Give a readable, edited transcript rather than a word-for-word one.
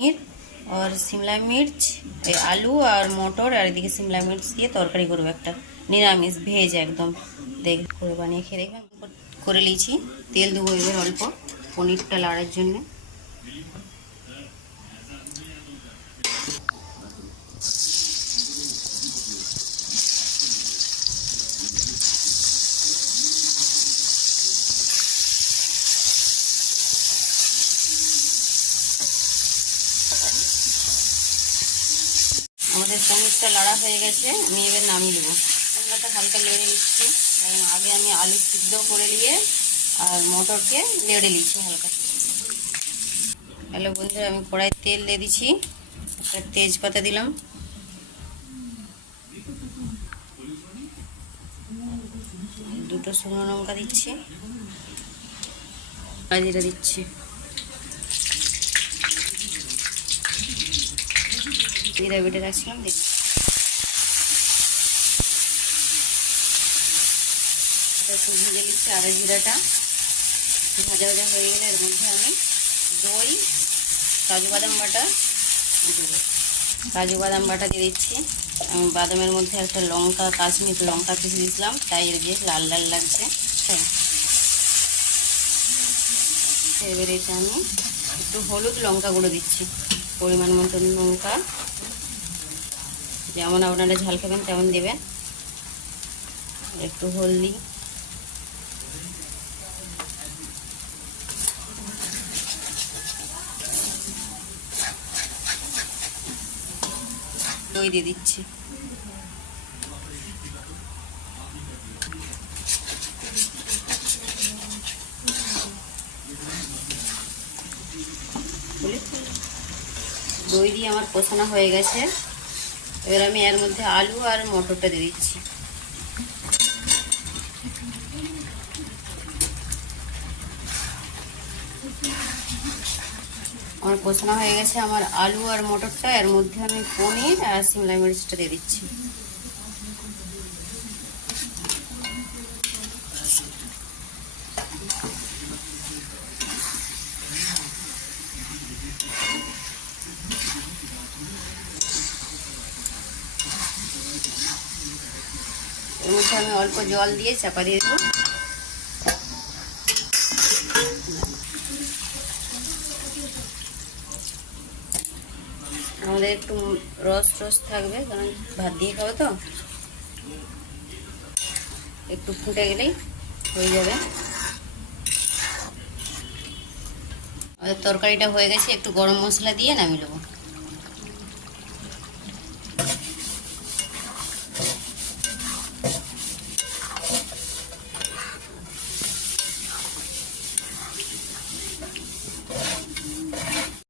और शिमला मिर्च, आलू और मटर और এদিকে শিমলা মির্চ দিয়ে তরকারি করব একটা নিরামিষ ভেজ একদম। দেখ করে বানিয়ে খেয়ে দেখবেন। করে নিয়েছি, তেল দেবো এবার অল্প পনিরটা লাড়ার জন্য। আমাদের পনিরটা লাড়া হয়ে গেছে, আমি এবার নামিয়ে দেবো। পনিরটা হালকা লেড়ে নিচ্ছি, কারণ আগে আমি আলু সিদ্ধ করে নিয়ে আর মটরকে লেড়ে নিচ্ছি হালকা। হ্যালো বন্ধুরা, আমি কড়াই তেল দিয়ে দিচ্ছি, একটা তেজপাতা দিলাম, দুটো শুকনো লঙ্কা দিচ্ছি, জিরা দিচ্ছি, জিরা বেটে রাখছিলাম দেখি। একটু ভেজে নিচ্ছি আদা জিরাটা, ভাজা ভাজা হয়ে গেলে এর মধ্যে আমি দই, কাজু বাদাম বাটা দেবো। কাজু বাদাম বাটা দিয়ে দিচ্ছি। আমি বাদামের মধ্যে একটা লঙ্কা, কাশ্মীর লঙ্কা পিষে দিয়েছিলাম, তাই এর যে লাল লাল লাগছে। এবারে এটা আমি একটু হলুদ লঙ্কা গুঁড়ো দিচ্ছি, পরিমাণ মতন লঙ্কা, যেমন আপনারা ঝাল খাবেন তেমন দেবেন। একটু হলদি, দই দিয়ে দিচ্ছি। দই দিয়ে আমার কষানো হয়ে গেছে, এবার আমি এর মধ্যে আলু আর মটরটা দিয়ে দিচ্ছি। আমার কষানো হয়ে গেছে আমার আলু আর মটরটা, এর মধ্যে আমি পনির আর শিমলা মির্চটা দিয়ে দিচ্ছি। এর মধ্যে আমি অল্প জল দিয়ে চাপা দিয়ে দেবো। আমাদের একটু রস রস থাকবে, কারণ ভাত দিয়ে খাবো তো। একটু ফুটে গেলেই হয়ে যাবে। আমাদের তরকারিটা হয়ে গেছে, একটু গরম মশলা দিয়ে নামিয়ে নেবো।